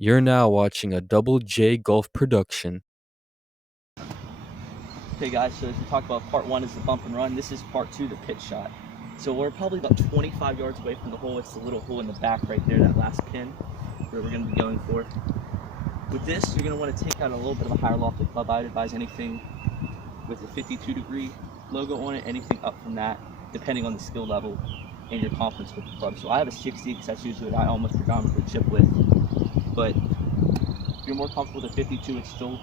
You're now watching a Double J Golf production. Okay guys, so as we talked about, part one is the bump and run. This is part two, the pitch shot. So we're probably about 25 yards away from the hole. It's the little hole in the back right there, that last pin, where we're gonna be going for. With this, you're gonna wanna take out a little bit of a higher lofted club. I'd advise anything with a 52-degree logo on it, anything up from that, depending on the skill level and your confidence with the club. So I have a 60, because that's usually what I almost predominantly chip with. But if you're more comfortable with a 52, it's still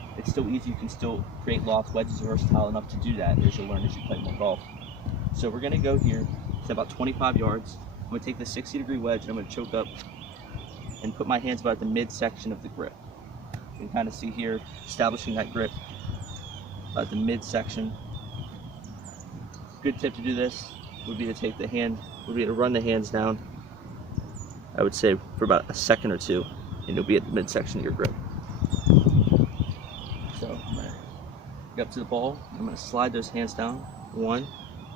easy. You can still create loft. Wedges are versatile enough to do that, as you'll learn as you play more golf. So we're gonna go here to about 25 yards. I'm gonna take the 60-degree wedge and I'm gonna choke up and put my hands about the midsection of the grip. You can kind of see here, establishing that grip at the midsection. Good tip to do this would be to run the hands down, I would say for about a second or two, and you'll be at the midsection of your grip. So I'm gonna get up to the ball, I'm gonna slide those hands down, one,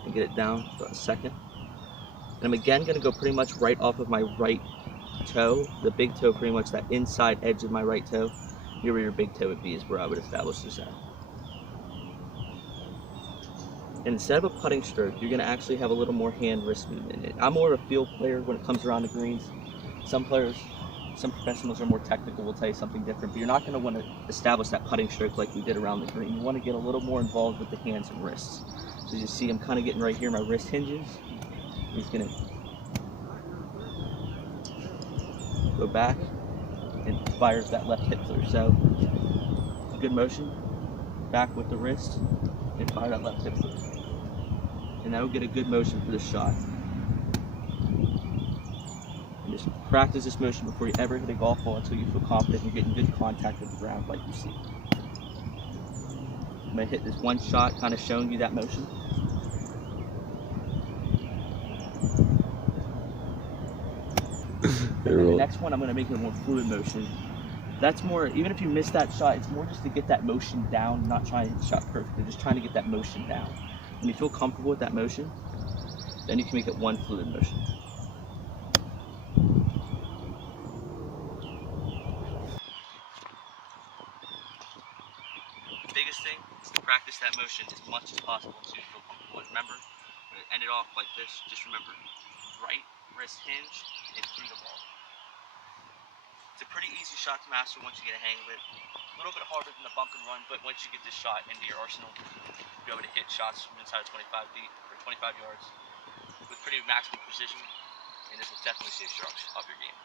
and get it down for a second. And I'm again gonna go pretty much right off of my right toe, the big toe, pretty much that inside edge of my right toe. Here where your big toe would be is where I would establish this at. And instead of a putting stroke, you're gonna actually have a little more hand-wrist movement. I'm more of a field player when it comes around the greens. Some professionals are more technical, will tell you something different, but you're not gonna wanna establish that putting stroke like we did around the green. You wanna get a little more involved with the hands and wrists. So you see I'm kind of getting right here, my wrist hinges. He's gonna go back and fires that left hip flicker. So good motion, back with the wrist, and fire that left hip flicker. And that will get a good motion for the shot. And just practice this motion before you ever hit a golf ball until you feel confident you're getting good contact with the ground like you see. I'm gonna hit this one shot, kind of showing you that motion. And then the next one, I'm gonna make it a more fluid motion. That's more, even if you miss that shot, it's more just to get that motion down, not trying to hit the shot perfectly, just trying to get that motion down. When you feel comfortable with that motion, then you can make it one fluid motion. The biggest thing is to practice that motion as much as possible until you feel comfortable. Remember, when it ended off like this, just remember, right wrist hinge and through the ball. It's a pretty easy shot to master once you get a hang of it. A little bit harder than the bump and run, but once you get this shot into your arsenal, you'll be able to hit shots from inside of 25 feet or 25 yards with pretty maximum precision, and this will definitely save strokes off your game.